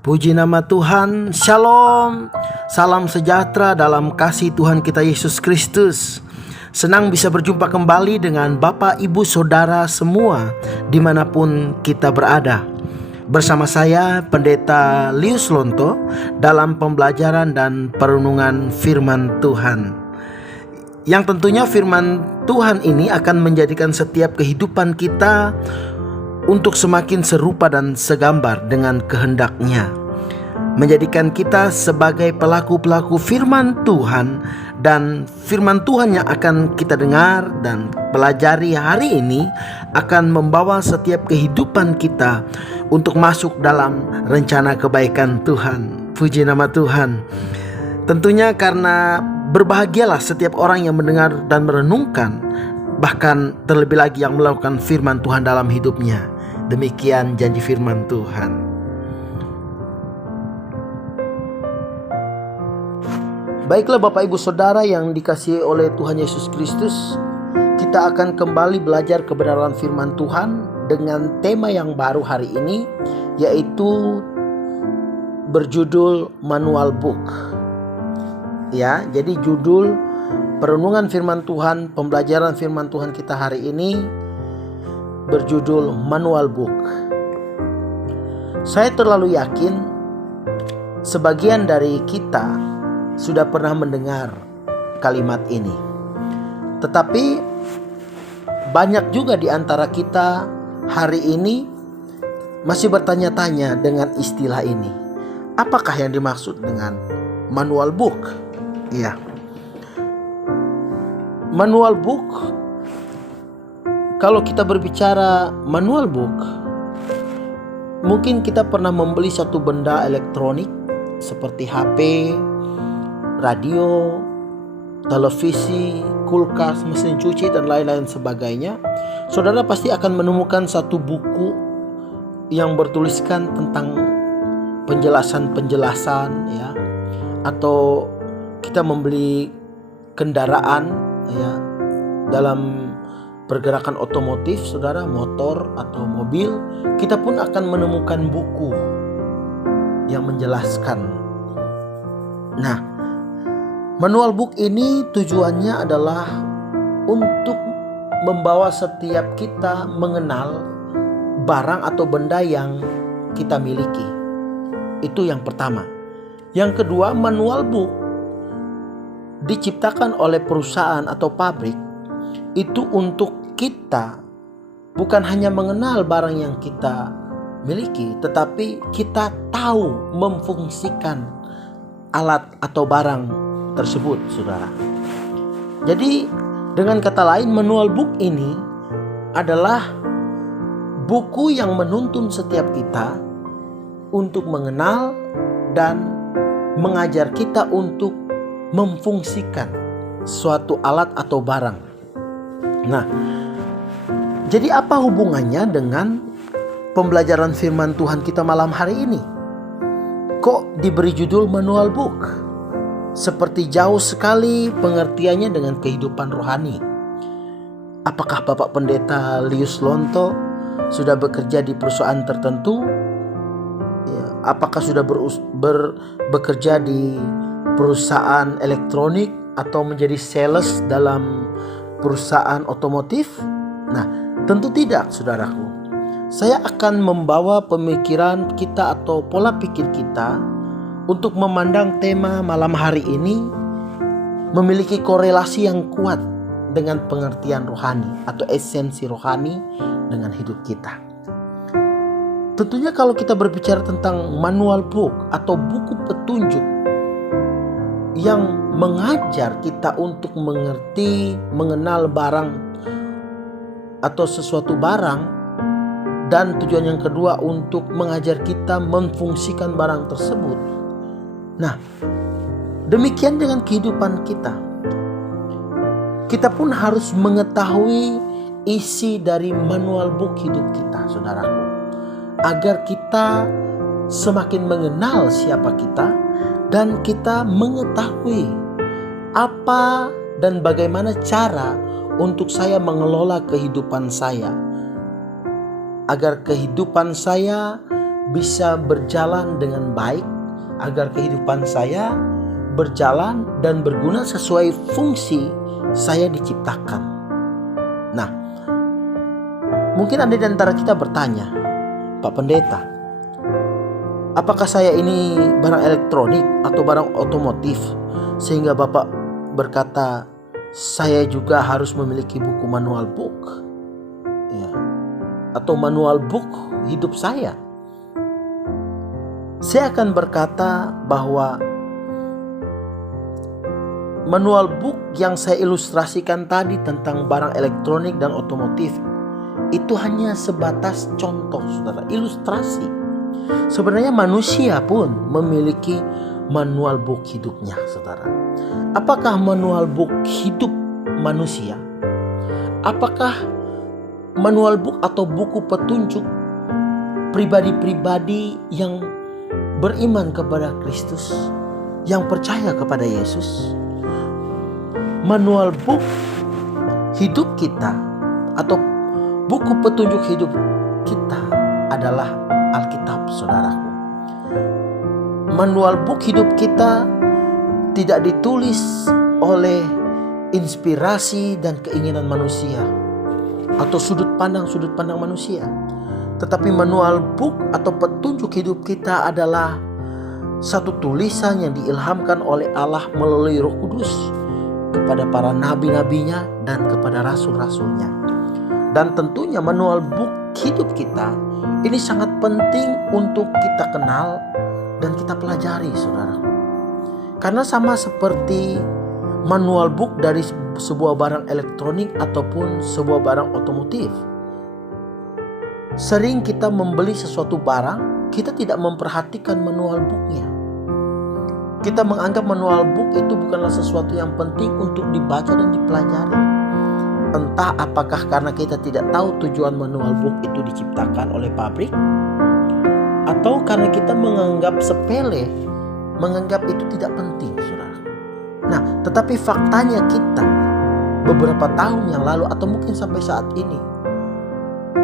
Puji nama Tuhan, Shalom, salam sejahtera dalam kasih Tuhan kita Yesus Kristus. Senang bisa berjumpa kembali dengan Bapak, Ibu, Saudara semua dimanapun kita berada. Bersama saya Pendeta Lius Lonto dalam pembelajaran dan perenungan firman Tuhan. Yang tentunya firman Tuhan ini akan menjadikan setiap kehidupan kita untuk semakin serupa dan segambar dengan kehendak-Nya, menjadikan kita sebagai pelaku-pelaku firman Tuhan. Dan firman Tuhan yang akan kita dengar dan pelajari hari ini akan membawa setiap kehidupan kita untuk masuk dalam rencana kebaikan Tuhan. Puji nama Tuhan. Tentunya karena berbahagialah setiap orang yang mendengar dan merenungkan, bahkan terlebih lagi yang melakukan firman Tuhan dalam hidupnya. Demikian janji firman Tuhan. Baiklah Bapak Ibu Saudara yang dikasihi oleh Tuhan Yesus Kristus, kita akan kembali belajar kebenaran firman Tuhan dengan tema yang baru hari ini, yaitu berjudul Manual Book. Ya, jadi judul perenungan firman Tuhan, pembelajaran firman Tuhan kita hari ini berjudul Manual Book. Saya terlalu yakin sebagian dari kita sudah pernah mendengar kalimat ini. Tetapi banyak juga di antara kita hari ini masih bertanya-tanya dengan istilah ini. Apakah yang dimaksud dengan manual book? Iya. Manual book, kalau kita berbicara manual book, mungkin kita pernah membeli satu benda elektronik seperti HP, radio, televisi, kulkas, mesin cuci, dan lain-lain sebagainya. Saudara pasti akan menemukan satu buku yang bertuliskan tentang penjelasan-penjelasan, ya. Atau kita membeli kendaraan, ya, dalam pergerakan otomotif, saudara, motor atau mobil, kita pun akan menemukan buku yang menjelaskan. Nah, manual book ini tujuannya adalah untuk membawa setiap kita mengenal barang atau benda yang kita miliki. Itu yang pertama. Yang kedua, manual book diciptakan oleh perusahaan atau pabrik itu untuk kita bukan hanya mengenal barang yang kita miliki, tetapi kita tahu memfungsikan alat atau barang tersebut, saudara. Jadi dengan kata lain, manual book ini adalah buku yang menuntun setiap kita untuk mengenal dan mengajar kita untuk memfungsikan suatu alat atau barang. Nah, jadi apa hubungannya dengan pembelajaran firman Tuhan kita malam hari ini? Kok diberi judul manual book? Seperti jauh sekali pengertiannya dengan kehidupan rohani. Apakah Bapak Pendeta Lius Lonto sudah bekerja di perusahaan tertentu? Ya, apakah sudah bekerja di perusahaan elektronik atau menjadi sales dalam perusahaan otomotif? Nah, tentu tidak, saudaraku. Saya akan membawa pemikiran kita atau pola pikir kita untuk memandang tema malam hari ini memiliki korelasi yang kuat dengan pengertian rohani atau esensi rohani dengan hidup kita. Tentunya kalau kita berbicara tentang manual book atau buku petunjuk yang mengajar kita untuk mengerti, mengenal barang atau sesuatu barang, dan tujuan yang kedua untuk mengajar kita memfungsikan barang tersebut. Nah, demikian dengan kehidupan kita. Kita pun harus mengetahui isi dari manual book hidup kita, saudaraku. Agar kita semakin mengenal siapa kita dan kita mengetahui apa dan bagaimana cara untuk saya mengelola kehidupan saya. Agar kehidupan saya bisa berjalan dengan baik, agar kehidupan saya berjalan dan berguna sesuai fungsi saya diciptakan. Nah, mungkin ada di antara kita bertanya, Pak Pendeta, apakah saya ini barang elektronik atau barang otomotif sehingga Bapak berkata saya juga harus memiliki buku manual book, ya, atau manual book hidup saya? Saya akan berkata bahwa manual book yang saya ilustrasikan tadi tentang barang elektronik dan otomotif itu hanya sebatas contoh, saudara, ilustrasi. Sebenarnya manusia pun memiliki manual book hidupnya, saudara. Apakah manual book hidup manusia? Apakah manual book atau buku petunjuk pribadi-pribadi yang beriman kepada Kristus, yang percaya kepada Yesus? Manual book hidup kita atau buku petunjuk hidup kita adalah Alkitab, saudaraku. Manual book hidup kita tidak ditulis oleh inspirasi dan keinginan manusia atau sudut pandang manusia. Tetapi manual book atau petunjuk hidup kita adalah satu tulisan yang diilhamkan oleh Allah melalui Roh Kudus kepada para nabi-nabinya dan kepada rasul-rasulnya. Dan tentunya manual book hidup kita ini sangat penting untuk kita kenal dan kita pelajari, saudaraku. Karena sama seperti manual book dari sebuah barang elektronik ataupun sebuah barang otomotif, sering kita membeli sesuatu barang, kita tidak memperhatikan manual booknya. Kita menganggap manual book itu bukanlah sesuatu yang penting untuk dibaca dan dipelajari. Entah apakah karena kita tidak tahu tujuan manual book itu diciptakan oleh pabrik, atau karena kita menganggap sepele, menganggap itu tidak penting, saudara. Nah, tetapi faktanya kita beberapa tahun yang lalu atau mungkin sampai saat ini,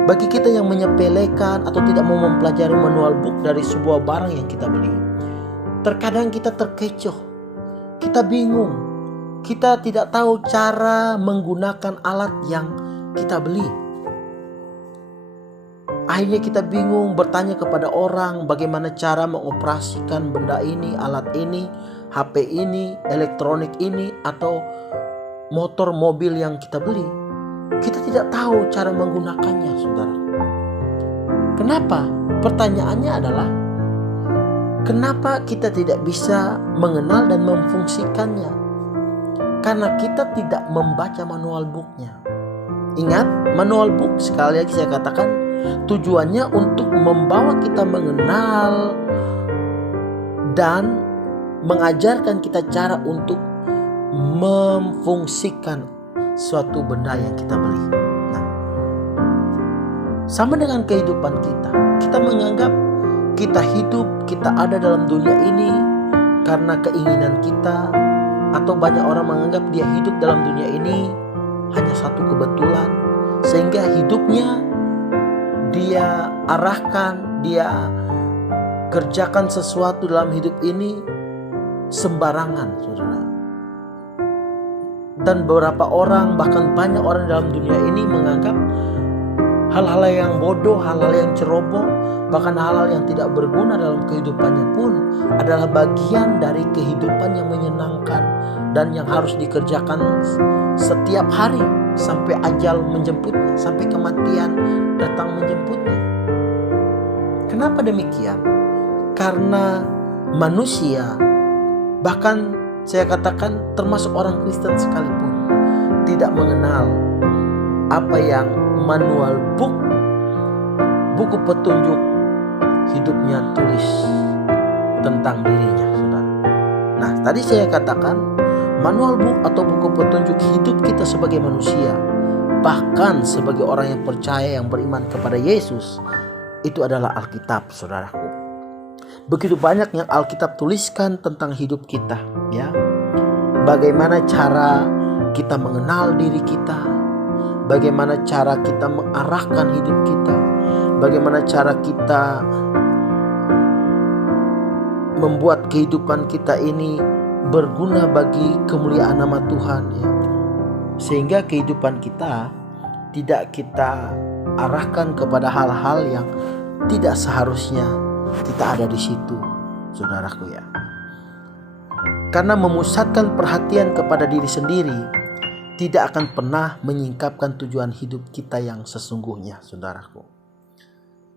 bagi kita yang menyepelekan atau tidak mau mempelajari manual book dari sebuah barang yang kita beli, terkadang kita terkecoh, kita bingung, kita tidak tahu cara menggunakan alat yang kita beli. Akhirnya kita bingung bertanya kepada orang bagaimana cara mengoperasikan benda ini, alat ini, HP ini, elektronik ini, atau motor mobil yang kita beli. Kita tidak tahu cara menggunakannya, saudara. Kenapa? Pertanyaannya adalah, kenapa kita tidak bisa mengenal dan memfungsikannya? Karena kita tidak membaca manual booknya. Ingat, manual book sekali lagi saya katakan tujuannya untuk membawa kita mengenal dan mengajarkan kita cara untuk memfungsikan suatu benda yang kita beli. Nah, sama dengan kehidupan kita. Kita menganggap kita hidup, kita ada dalam dunia ini karena keinginan kita, atau banyak orang menganggap dia hidup dalam dunia ini hanya satu kebetulan, sehingga hidupnya dia arahkan, dia kerjakan sesuatu dalam hidup ini sembarangan, saudara. Dan beberapa orang, bahkan banyak orang dalam dunia ini menganggap hal-hal yang bodoh, hal-hal yang ceroboh, bahkan hal-hal yang tidak berguna dalam kehidupannya pun adalah bagian dari kehidupan yang menyenangkan dan yang harus dikerjakan setiap hari sampai ajal menjemputnya, sampai kematian datang menjemputnya. Kenapa demikian? Karena manusia, bahkan saya katakan termasuk orang Kristen sekalipun, tidak mengenal apa yang manual book, buku petunjuk hidupnya tulis tentang dirinya, saudara. Tadi saya katakan manual book atau buku petunjuk hidup kita sebagai manusia, bahkan sebagai orang yang percaya yang beriman kepada Yesus, itu adalah Alkitab, saudaraku. Begitu banyak yang Alkitab tuliskan tentang hidup kita, ya. Bagaimana cara kita mengenal diri kita, bagaimana cara kita mengarahkan hidup kita, bagaimana cara kita membuat kehidupan kita ini berguna bagi kemuliaan nama Tuhan, ya. Sehingga kehidupan kita tidak kita arahkan kepada hal-hal yang tidak seharusnya kita ada di situ, saudaraku, ya. Karena memusatkan perhatian kepada diri sendiri tidak akan pernah menyingkapkan tujuan hidup kita yang sesungguhnya, saudaraku.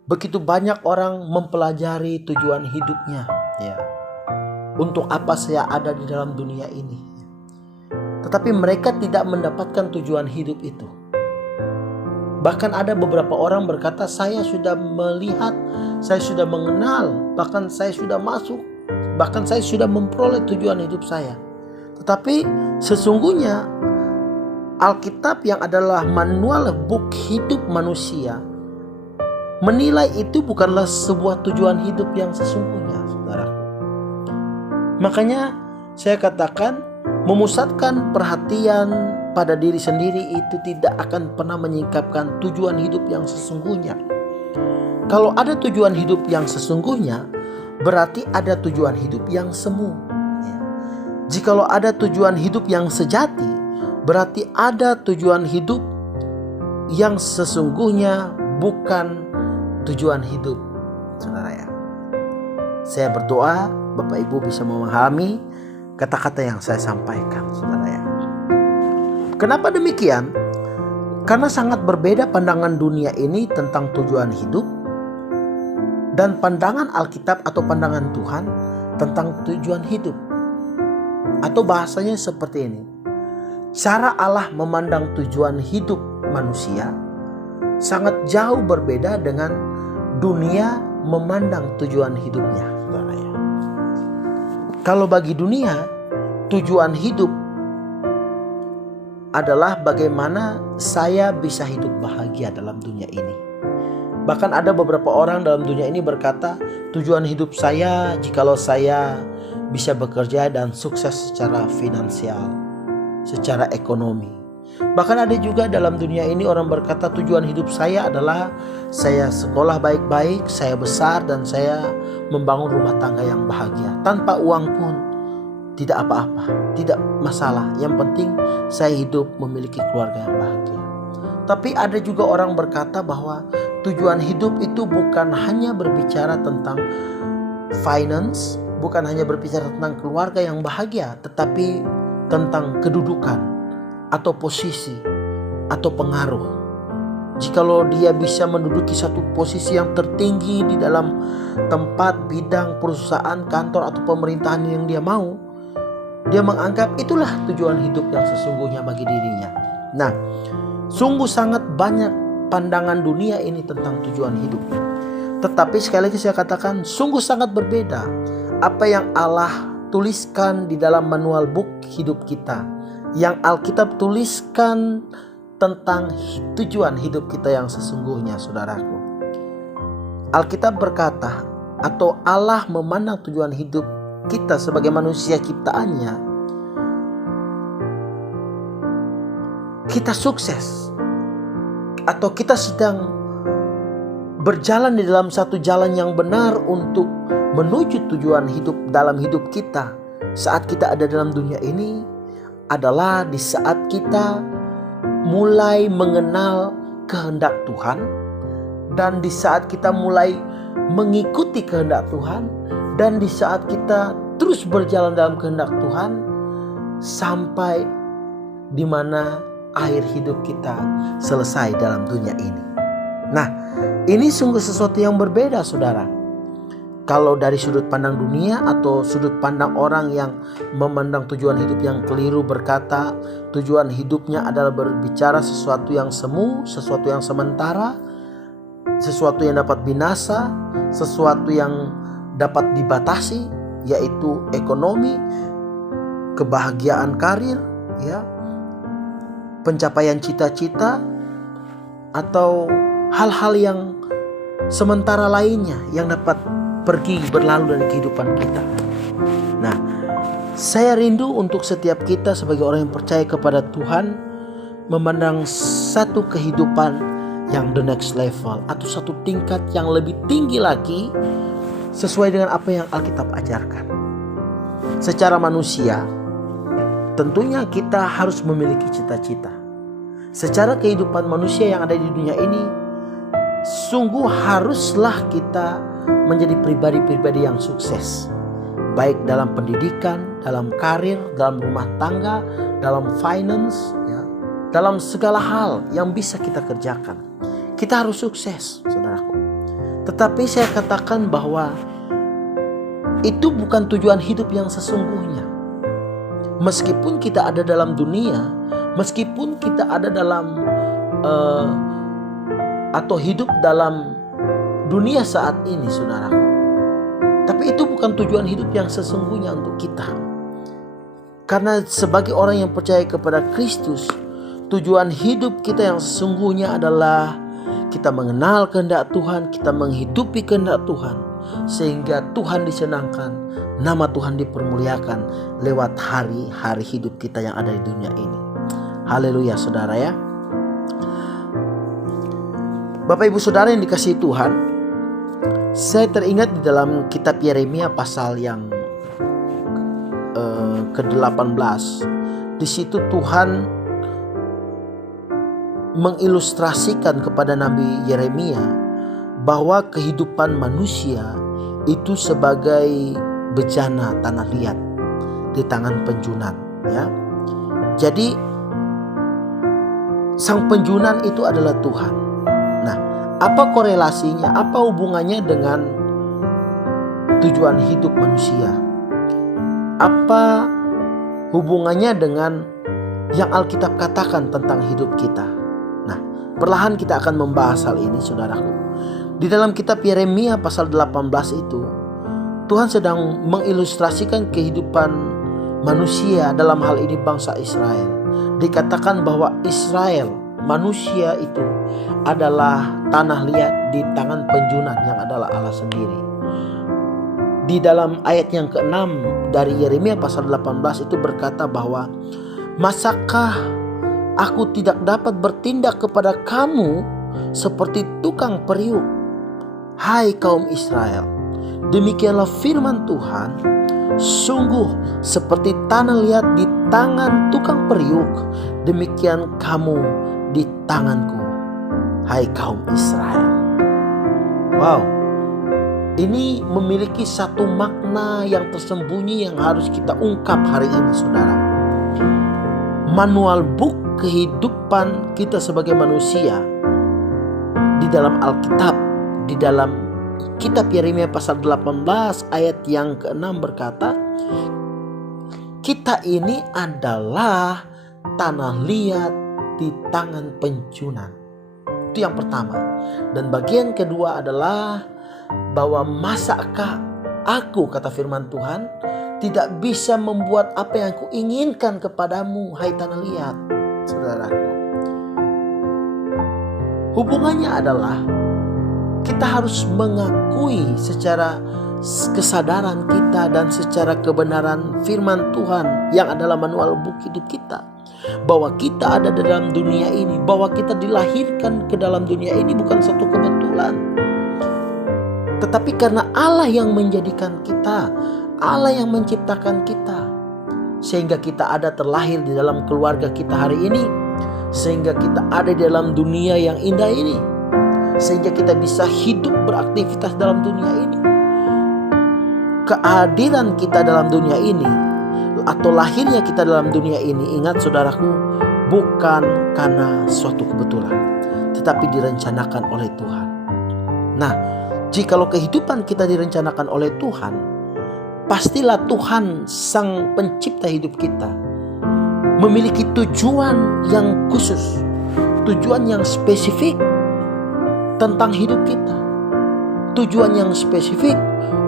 Begitu banyak orang mempelajari tujuan hidupnya, ya. Untuk apa saya ada di dalam dunia ini? Tetapi mereka tidak mendapatkan tujuan hidup itu. Bahkan ada beberapa orang berkata, saya sudah melihat, saya sudah mengenal, bahkan saya sudah masuk, bahkan saya sudah memperoleh tujuan hidup saya. Tetapi sesungguhnya Alkitab yang adalah manual book hidup manusia menilai itu bukanlah sebuah tujuan hidup yang sesungguhnya, saudaraku. Makanya saya katakan memusatkan perhatian pada diri sendiri itu tidak akan pernah menyingkapkan tujuan hidup yang sesungguhnya. Kalau ada tujuan hidup yang sesungguhnya, berarti ada tujuan hidup yang semu. Jikalau ada tujuan hidup yang sejati, berarti ada tujuan hidup yang sesungguhnya, bukan tujuan hidup, saudara, ya. Saya berdoa Bapak Ibu bisa memahami kata-kata yang saya sampaikan, saudara, ya. Kenapa demikian? Karena sangat berbeda pandangan dunia ini tentang tujuan hidup dan pandangan Alkitab atau pandangan Tuhan tentang tujuan hidup. Atau bahasanya seperti ini. Cara Allah memandang tujuan hidup manusia sangat jauh berbeda dengan dunia memandang tujuan hidupnya, saudara, ya. Kalau bagi dunia, tujuan hidup adalah bagaimana saya bisa hidup bahagia dalam dunia ini. Bahkan ada beberapa orang dalam dunia ini berkata, tujuan hidup saya jikalau saya bisa bekerja dan sukses secara finansial, secara ekonomi. Bahkan ada juga dalam dunia ini orang berkata, tujuan hidup saya adalah saya sekolah baik-baik, saya besar dan saya membangun rumah tangga yang bahagia. Tanpa uang pun tidak apa-apa, tidak masalah. Yang penting saya hidup memiliki keluarga yang bahagia. Tapi ada juga orang berkata bahwa tujuan hidup itu bukan hanya berbicara tentang finance, bukan hanya berbicara tentang keluarga yang bahagia, tetapi tentang kedudukan atau posisi atau pengaruh. Jikalau dia bisa menduduki satu posisi yang tertinggi di dalam tempat, bidang, perusahaan, kantor atau pemerintahan yang dia mau, dia menganggap itulah tujuan hidup yang sesungguhnya bagi dirinya. Nah, sungguh sangat banyak pandangan dunia ini tentang tujuan hidup. Tetapi sekali lagi saya katakan, sungguh sangat berbeda apa yang Allah tuliskan di dalam manual book hidup kita, yang Alkitab tuliskan tentang tujuan hidup kita yang sesungguhnya, saudaraku. Alkitab berkata, atau Allah memandang tujuan hidup kita sebagai manusia ciptaannya, kita sukses atau kita sedang berjalan di dalam satu jalan yang benar untuk menuju tujuan hidup dalam hidup kita saat kita ada dalam dunia ini adalah di saat kita mulai mengenal kehendak Tuhan, dan di saat kita mulai mengikuti kehendak Tuhan, dan di saat kita terus berjalan dalam kehendak Tuhan sampai di mana akhir hidup kita selesai dalam dunia ini. Nah, ini sungguh sesuatu yang berbeda, saudara. Kalau dari sudut pandang dunia atau sudut pandang orang yang memandang tujuan hidup yang keliru berkata tujuan hidupnya adalah berbicara sesuatu yang semu, sesuatu yang sementara, sesuatu yang dapat binasa, sesuatu yang dapat dibatasi, yaitu ekonomi, kebahagiaan karir, ya, pencapaian cita-cita, atau hal-hal yang sementara lainnya yang dapat pergi berlalu dari kehidupan kita. Nah, saya rindu untuk setiap kita sebagai orang yang percaya kepada Tuhan memandang satu kehidupan yang the next level, atau satu tingkat yang lebih tinggi lagi sesuai dengan apa yang Alkitab ajarkan. Secara manusia, tentunya kita harus memiliki cita-cita. Secara kehidupan manusia yang ada di dunia ini, sungguh haruslah kita menjadi pribadi-pribadi yang sukses. Baik dalam pendidikan, dalam karir, dalam rumah tangga, dalam finance, ya, dalam segala hal yang bisa kita kerjakan. Kita harus sukses, saudaraku. Tetapi saya katakan bahwa itu bukan tujuan hidup yang sesungguhnya. Meskipun kita ada dalam dunia, meskipun kita ada dalam atau hidup dalam dunia saat ini, saudaraku, tapi itu bukan tujuan hidup yang sesungguhnya untuk kita. Karena sebagai orang yang percaya kepada Kristus, tujuan hidup kita yang sesungguhnya adalah kita mengenal kehendak Tuhan, kita menghidupi kehendak Tuhan, sehingga Tuhan disenangkan, nama Tuhan dipermuliakan lewat hari-hari hidup kita yang ada di dunia ini. Haleluya, saudara ya. Bapak ibu saudara yang dikasihi Tuhan, saya teringat di dalam kitab Yeremia pasal yang ke-18. Di situ Tuhan mengilustrasikan kepada Nabi Yeremia bahwa kehidupan manusia itu sebagai bejana tanah liat di tangan penjunan, ya. Jadi sang penjunan itu adalah Tuhan. Nah, apa korelasinya? Apa hubungannya dengan tujuan hidup manusia? Apa hubungannya dengan yang Alkitab katakan tentang hidup kita? Nah, perlahan kita akan membahas hal ini, saudaraku. Di dalam kitab Yeremia pasal 18 itu, Tuhan sedang mengilustrasikan kehidupan manusia, dalam hal ini bangsa Israel. Dikatakan bahwa Israel, manusia itu adalah tanah liat di tangan penjunan yang adalah Allah sendiri. Di dalam ayat yang ke-6 dari Yeremia pasal 18 itu berkata bahwa, masakah aku tidak dapat bertindak kepada kamu seperti tukang periuk, hai kaum Israel? Demikianlah firman Tuhan, sungguh seperti tanah liat di tangan tukang periuk, demikian kamu di tanganku, hai kaum Israel. Wow, ini memiliki satu makna yang tersembunyi yang harus kita ungkap hari ini, saudara. Manual book kehidupan kita sebagai manusia di dalam Alkitab, di dalam kitab Yeremia pasal 18 ayat yang ke-6 berkata, kita ini adalah tanah liat di tangan penjunan. Itu yang pertama. Dan bagian kedua adalah bahwa masakah aku, kata firman Tuhan, tidak bisa membuat apa yang kuinginkan kepadamu, hai tanah liat. Saudaraku, hubungannya adalah kita harus mengakui secara kesadaran kita dan secara kebenaran firman Tuhan yang adalah manual buku hidup kita, bahwa kita ada di dalam dunia ini, bahwa kita dilahirkan ke dalam dunia ini bukan satu kebetulan, tetapi karena Allah yang menjadikan kita, Allah yang menciptakan kita, sehingga kita ada terlahir di dalam keluarga kita hari ini, sehingga kita ada di dalam dunia yang indah ini, sehingga kita bisa hidup beraktivitas dalam dunia ini. Kehadiran kita dalam dunia ini atau lahirnya kita dalam dunia ini, ingat saudaraku, bukan karena suatu kebetulan, tetapi direncanakan oleh Tuhan. Nah, jikalau kehidupan kita direncanakan oleh Tuhan, pastilah Tuhan sang pencipta hidup kita memiliki tujuan yang khusus, tujuan yang spesifik tentang hidup kita, tujuan yang spesifik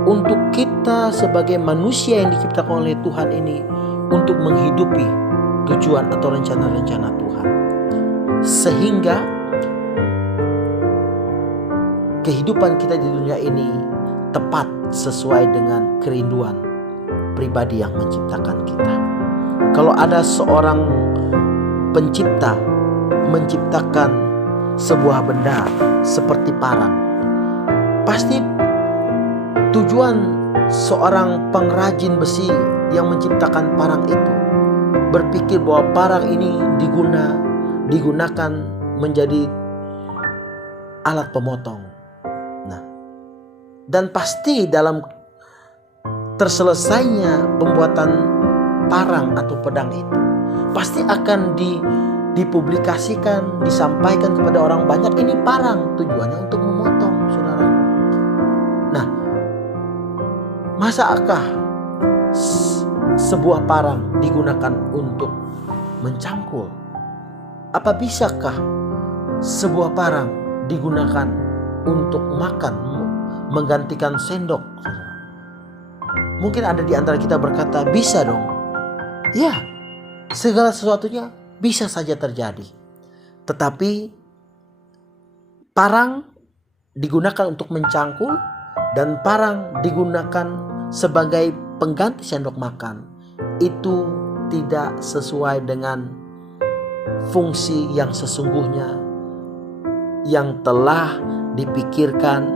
untuk kita sebagai manusia yang diciptakan oleh Tuhan ini untuk menghidupi tujuan atau rencana-rencana Tuhan. Sehingga kehidupan kita di dunia ini tepat sesuai dengan kerinduan pribadi yang menciptakan kita. Kalau ada seorang pencipta menciptakan sebuah benda seperti parang, pasti tujuan seorang pengrajin besi yang menciptakan parang itu berpikir bahwa parang ini digunakan menjadi alat pemotong. Nah, dan pasti dalam terselesainya pembuatan parang atau pedang itu pasti akan dipublikasikan, disampaikan kepada orang banyak, ini parang tujuannya untuk memotong, saudara. Nah, masakah sebuah parang digunakan untuk mencangkul? Apa bisakah sebuah parang digunakan untuk makan, menggantikan sendok? Mungkin ada di antara kita berkata, bisa dong. Ya, segala sesuatunya bisa saja terjadi. Tetapi parang digunakan untuk mencangkul dan parang digunakan sebagai pengganti sendok makan. Itu tidak sesuai dengan fungsi yang sesungguhnya yang telah dipikirkan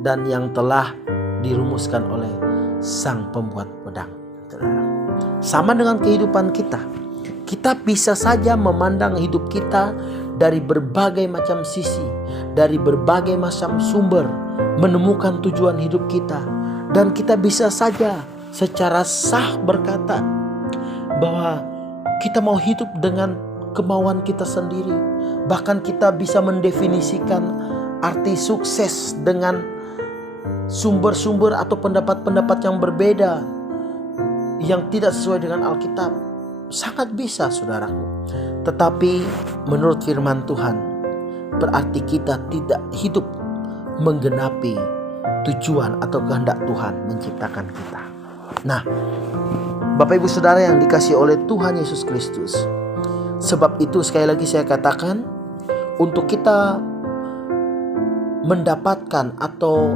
dan yang telah dirumuskan oleh sang pembuat pedang. Sama dengan kehidupan kita. Kita bisa saja memandang hidup kita dari berbagai macam sisi, dari berbagai macam sumber, menemukan tujuan hidup kita. Dan kita bisa saja secara sah berkata bahwa kita mau hidup dengan kemauan kita sendiri. Bahkan kita bisa mendefinisikan arti sukses dengan sumber-sumber atau pendapat-pendapat yang berbeda, yang tidak sesuai dengan Alkitab. Sangat bisa, saudaraku. Tetapi menurut firman Tuhan, berarti kita tidak hidup menggenapi tujuan atau kehendak Tuhan menciptakan kita. Nah, Bapak Ibu Saudara yang dikasihi oleh Tuhan Yesus Kristus, sebab itu sekali lagi saya katakan, untuk kita mendapatkan atau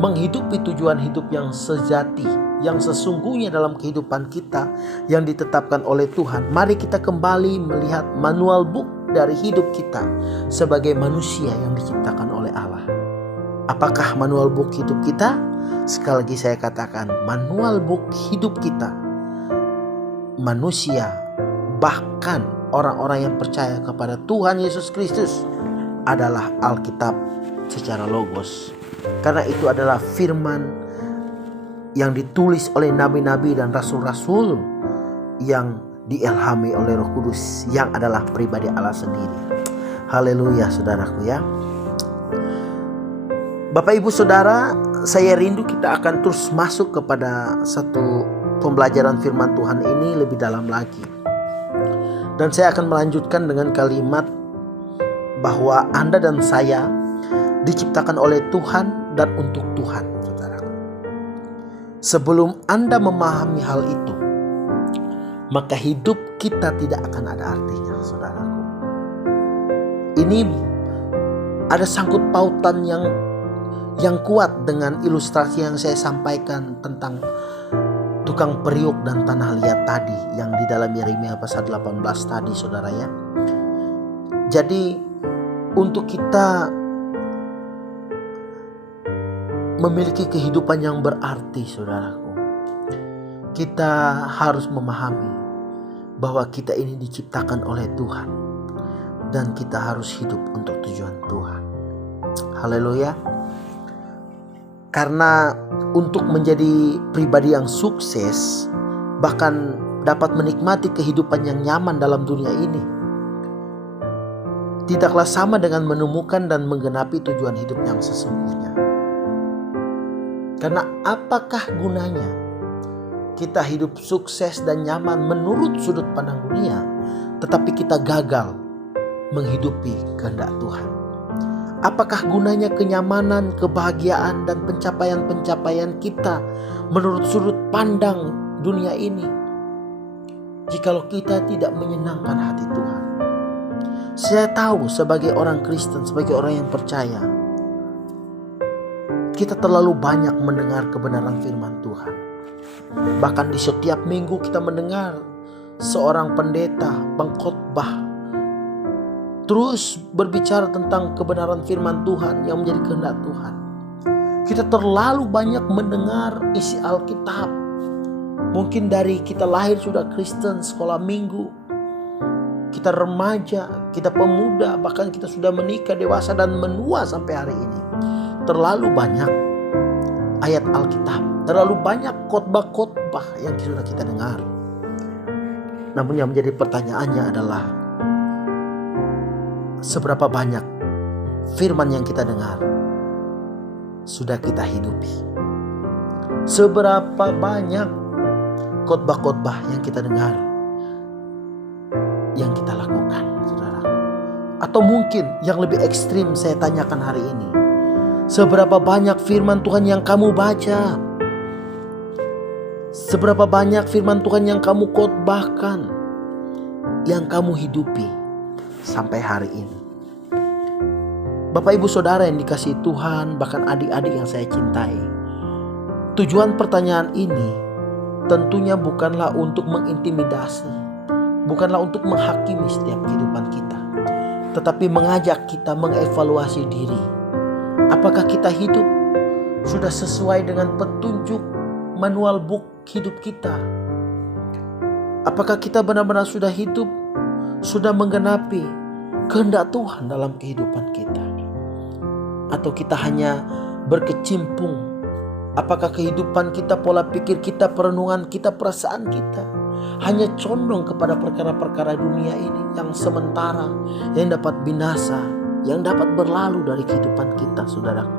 menghidupi tujuan hidup yang sejati, yang sesungguhnya dalam kehidupan kita yang ditetapkan oleh Tuhan, mari kita kembali melihat manual book dari hidup kita sebagai manusia yang diciptakan oleh Allah. Apakah manual book hidup kita? Sekali lagi saya katakan, manual book hidup kita, manusia, bahkan orang-orang yang percaya kepada Tuhan Yesus Kristus, adalah Alkitab secara logos. Karena itu adalah firman yang ditulis oleh nabi-nabi dan rasul-rasul yang diilhami oleh Roh Kudus, yang adalah pribadi Allah sendiri. Haleluya, saudaraku ya. Bapak Ibu Saudara, saya rindu kita akan terus masuk kepada satu pembelajaran firman Tuhan ini lebih dalam lagi. Dan saya akan melanjutkan dengan kalimat bahwa Anda dan saya diciptakan oleh Tuhan dan untuk Tuhan, saudara. Sebelum Anda memahami hal itu, maka hidup kita tidak akan ada artinya, saudaraku. Ini ada sangkut pautan yang kuat dengan ilustrasi yang saya sampaikan tentang tukang periuk dan tanah liat tadi, yang di dalam Yeremia pasal 18 tadi, saudara ya. Jadi untuk kita memiliki kehidupan yang berarti, saudaraku, kita harus memahami bahwa kita ini diciptakan oleh Tuhan dan kita harus hidup untuk tujuan Tuhan. Haleluya. Karena untuk menjadi pribadi yang sukses, bahkan dapat menikmati kehidupan yang nyaman dalam dunia ini, tidaklah sama dengan menemukan dan menggenapi tujuan hidup yang sesungguhnya. Karena apakah gunanya kita hidup sukses dan nyaman menurut sudut pandang dunia, tetapi kita gagal menghidupi kehendak Tuhan? Apakah gunanya kenyamanan, kebahagiaan, dan pencapaian-pencapaian kita menurut sudut pandang dunia ini, jikalau kita tidak menyenangkan hati Tuhan? Saya tahu sebagai orang Kristen, sebagai orang yang percaya, kita terlalu banyak mendengar kebenaran firman Tuhan. Bahkan di setiap minggu kita mendengar seorang pendeta, pengkhotbah terus berbicara tentang kebenaran firman Tuhan yang menjadi kehendak Tuhan. Kita terlalu banyak mendengar isi Alkitab. Mungkin dari kita lahir sudah Kristen, sekolah minggu, kita remaja, kita pemuda, bahkan kita sudah menikah, dewasa, dan menua sampai hari ini. Terlalu banyak ayat Alkitab, terlalu banyak khotbah-khotbah yang sudah kita dengar. Namun yang menjadi pertanyaannya adalah, seberapa banyak firman yang kita dengar sudah kita hidupi? Seberapa banyak khotbah-khotbah yang kita dengar yang kita lakukan, saudara? Atau mungkin yang lebih ekstrim saya tanyakan hari ini, seberapa banyak firman Tuhan yang kamu baca? Seberapa banyak firman Tuhan yang kamu khotbahkan, yang kamu hidupi sampai hari ini? Bapak ibu saudara yang dikasihi Tuhan, bahkan adik-adik yang saya cintai, tujuan pertanyaan ini tentunya bukanlah untuk mengintimidasi, bukanlah untuk menghakimi setiap kehidupan kita, tetapi mengajak kita mengevaluasi diri. Apakah kita hidup sudah sesuai dengan petunjuk manual book hidup kita? Apakah kita benar-benar sudah hidup, sudah menggenapi kehendak Tuhan dalam kehidupan kita? Atau kita hanya berkecimpung? Apakah kehidupan kita, pola pikir kita, perenungan kita, perasaan kita hanya condong kepada perkara-perkara dunia ini yang sementara, yang dapat binasa, yang dapat berlalu dari kehidupan kita, saudaraku?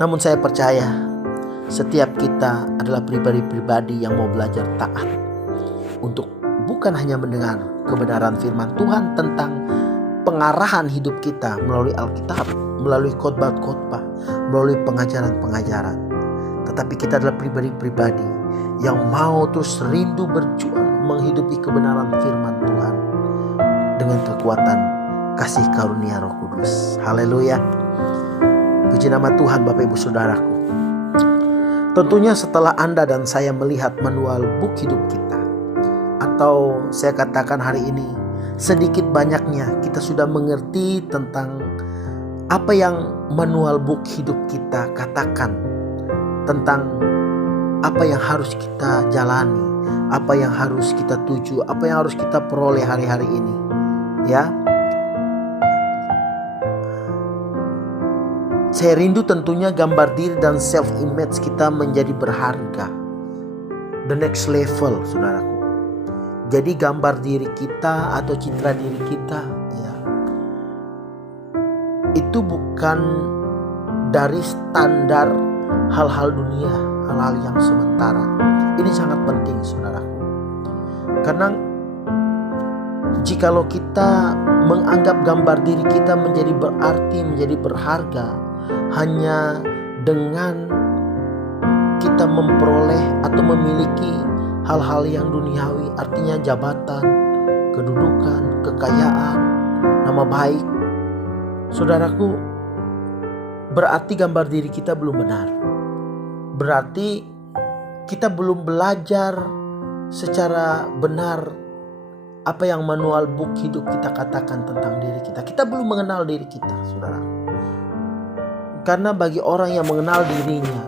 Namun saya percaya setiap kita adalah pribadi-pribadi yang mau belajar taat untuk bukan hanya mendengar kebenaran firman Tuhan tentang pengarahan hidup kita melalui Alkitab, melalui khotbah-khotbah, melalui pengajaran-pengajaran, tetapi kita adalah pribadi-pribadi yang mau terus rindu berjuang menghidupi kebenaran firman Tuhan dengan kekuatan kasih karunia Roh Kudus. Haleluya. Puji nama Tuhan, Bapak Ibu Saudaraku. Tentunya setelah Anda dan saya melihat manual book hidup kita, atau saya katakan hari ini, sedikit banyaknya kita sudah mengerti tentang apa yang manual book hidup kita katakan, tentang apa yang harus kita jalani, apa yang harus kita tuju, apa yang harus kita peroleh hari-hari ini, ya. Saya rindu tentunya gambar diri dan self image kita menjadi berharga, the next level, saudaraku. Jadi gambar diri kita atau citra diri kita, ya, itu bukan dari standar hal-hal dunia, hal-hal yang sementara. Ini sangat penting, saudaraku. Karena jikalau kita menganggap gambar diri kita menjadi berarti, menjadi berharga hanya dengan kita memperoleh atau memiliki hal-hal yang duniawi, artinya jabatan, kedudukan, kekayaan, nama baik, saudaraku, berarti gambar diri kita belum benar. Berarti kita belum belajar secara benar apa yang manual book hidup kita katakan tentang diri kita. Kita belum mengenal diri kita, saudara. Karena bagi orang yang mengenal dirinya,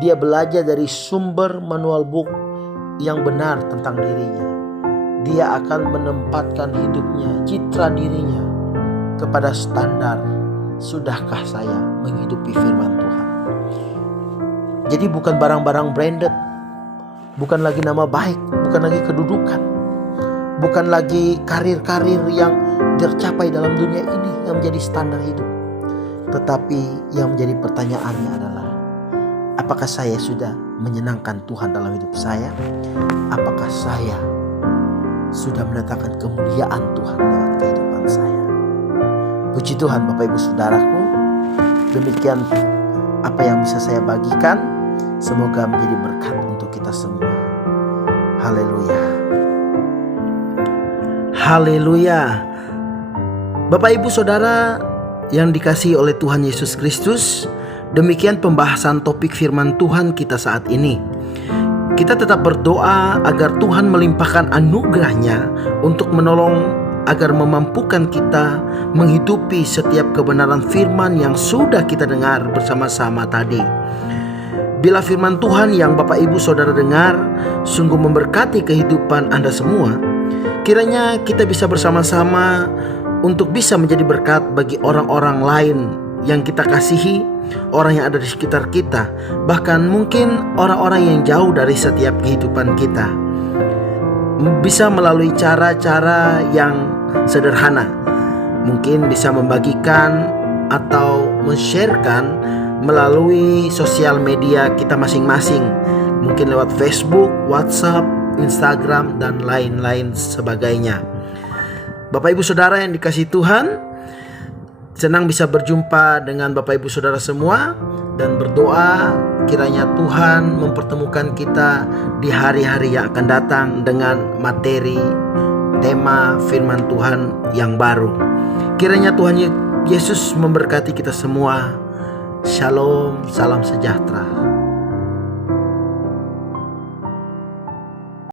dia belajar dari sumber manual book yang benar tentang dirinya. Dia akan menempatkan hidupnya, citra dirinya kepada standar, sudahkah saya menghidupi firman Tuhan? Jadi bukan barang-barang branded, bukan lagi nama baik, bukan lagi kedudukan, bukan lagi karir-karir yang tercapai dalam dunia ini yang menjadi standar hidup. Tetapi yang menjadi pertanyaannya adalah, apakah saya sudah menyenangkan Tuhan dalam hidup saya? Apakah saya sudah mendatangkan kemuliaan Tuhan lewat kehidupan saya? Puji Tuhan Bapak Ibu Saudaraku, demikian apa yang bisa saya bagikan. Semoga menjadi berkat untuk kita semua. Haleluya. Haleluya. Bapak Ibu Saudara yang dikasihi oleh Tuhan Yesus Kristus, demikian pembahasan topik firman Tuhan kita saat ini. Kita tetap berdoa agar Tuhan melimpahkan anugerah-Nya untuk menolong agar memampukan kita menghidupi setiap kebenaran firman yang sudah kita dengar bersama-sama tadi. Bila firman Tuhan yang Bapak Ibu Saudara dengar sungguh memberkati kehidupan Anda semua, kiranya kita bisa bersama-sama untuk bisa menjadi berkat bagi orang-orang lain yang kita kasihi, orang yang ada di sekitar kita, bahkan mungkin orang-orang yang jauh dari setiap kehidupan kita. Bisa melalui cara-cara yang sederhana, mungkin bisa membagikan atau men-sharekan melalui sosial media kita masing-masing, mungkin lewat Facebook, WhatsApp, Instagram, dan lain-lain sebagainya. Bapak Ibu Saudara yang dikasihi Tuhan, senang bisa berjumpa dengan Bapak Ibu Saudara semua, dan berdoa kiranya Tuhan mempertemukan kita di hari-hari yang akan datang dengan materi tema firman Tuhan yang baru. Kiranya Tuhan Yesus memberkati kita semua. Shalom, salam sejahtera.